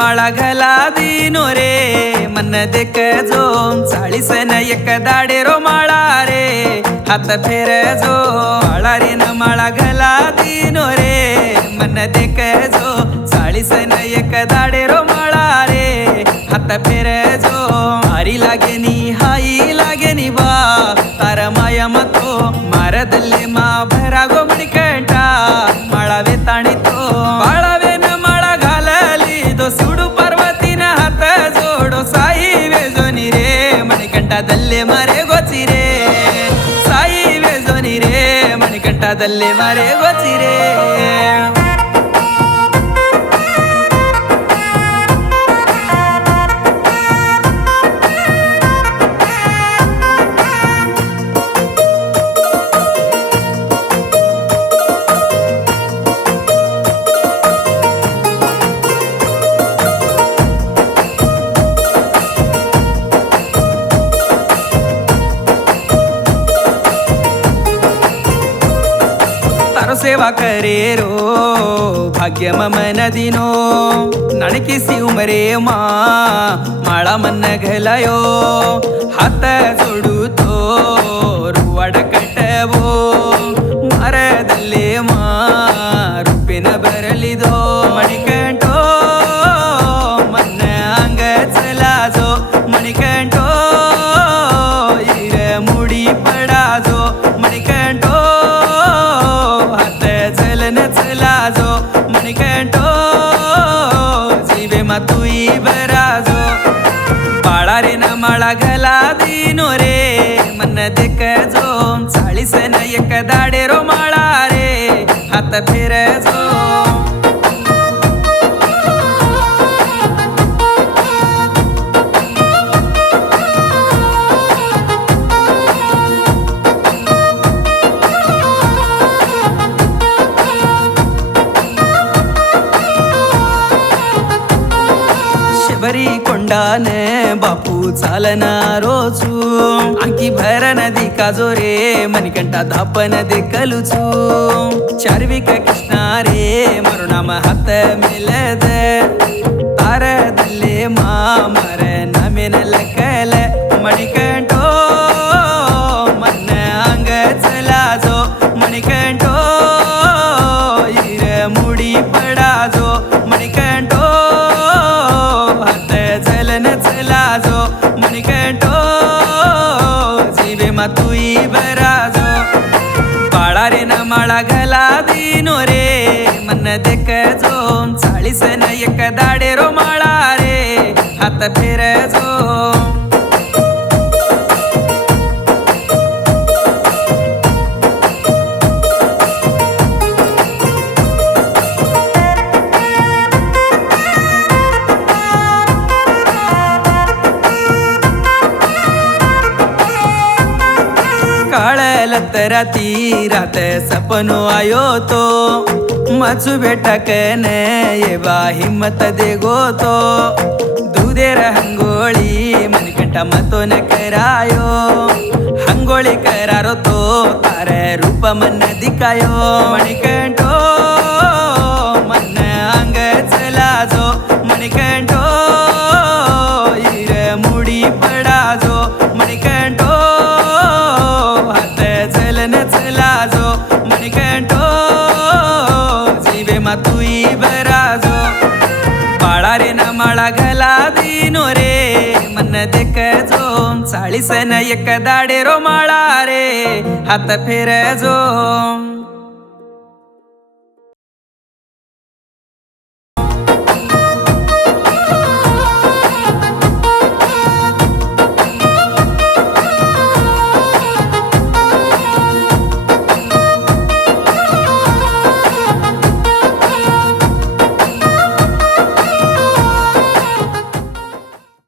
माळा घाला दिनो रे मन देख जो 40 न एक दाडे रो माळा रे हात फेर जो माळा रे न माळा घाला दिनो रे मन देख जो 40 न एक दाडे रो माळा रे हात फेर जो मारी लागेनी हाई लागेनी बा तार माया मतो मारदल्ले मा भरा गो मणिकंठ माळावे ताणी तो बाळावे न माळा घालली दो सुडू पार्वतीन हात जोडो साई वेजोनी रे मणिकंठदल्ले मारे गोची रे साई वेजोनी रे मणिकंठदल्ले मारे गोची रे सेवा करे रो भाग्य ममन दिनो नणकिसी उमरे माळा मन घलायो हात जोडू तो रुवाड कटवो मारदल्ले मा रूपेन बरलिदो मणिकंठो मन अंग चला जो मणिकंठो इर मुडी पडा जो मणिकंठो चला जो मणिकंठो जीवे मा तुई बराजो बाळा रे न माळा घाला दिनो रे मन देख जो 40 न एक दाडे रो माळा रे हात फेर जो बरी कोंडाने बापू चालना रोजू अंकी भर नदी काजो रे मणिकंठ धापन दे कलुचू चार्विक कृष्णा रे मरो नाम हात मिलद तार दल्ले मामर नमेन लकल मणिकंठो मन अंग चला जो मणिकंठो इर मुडी पडा जो मणिकंठो चला जो मणिकंठो जीवे मा तुई बराजो बाळा रे न माळा घाला दिनो रे मन देख जो 40 न एक दाडे रो माळा रे हात फेर जो राती रात सपनो आयो तो मचु बेटकन ये बा हिम्मत देगो तो दूधेर हंगोळी मणिकंठ मतो न करायो हंगोळी करारो तो तार रूप मन दिखायो मणिकंठो मन अंग चला जो मणिकंठो इर मुडी पडा जो मणिकंठो चला जो मणिकंठो जीवे मा तुई बराजो बाळा रे न माळा घाला दिनो रे मन देख जो 40 न एक दाडे रो माळा रे हात फेर जो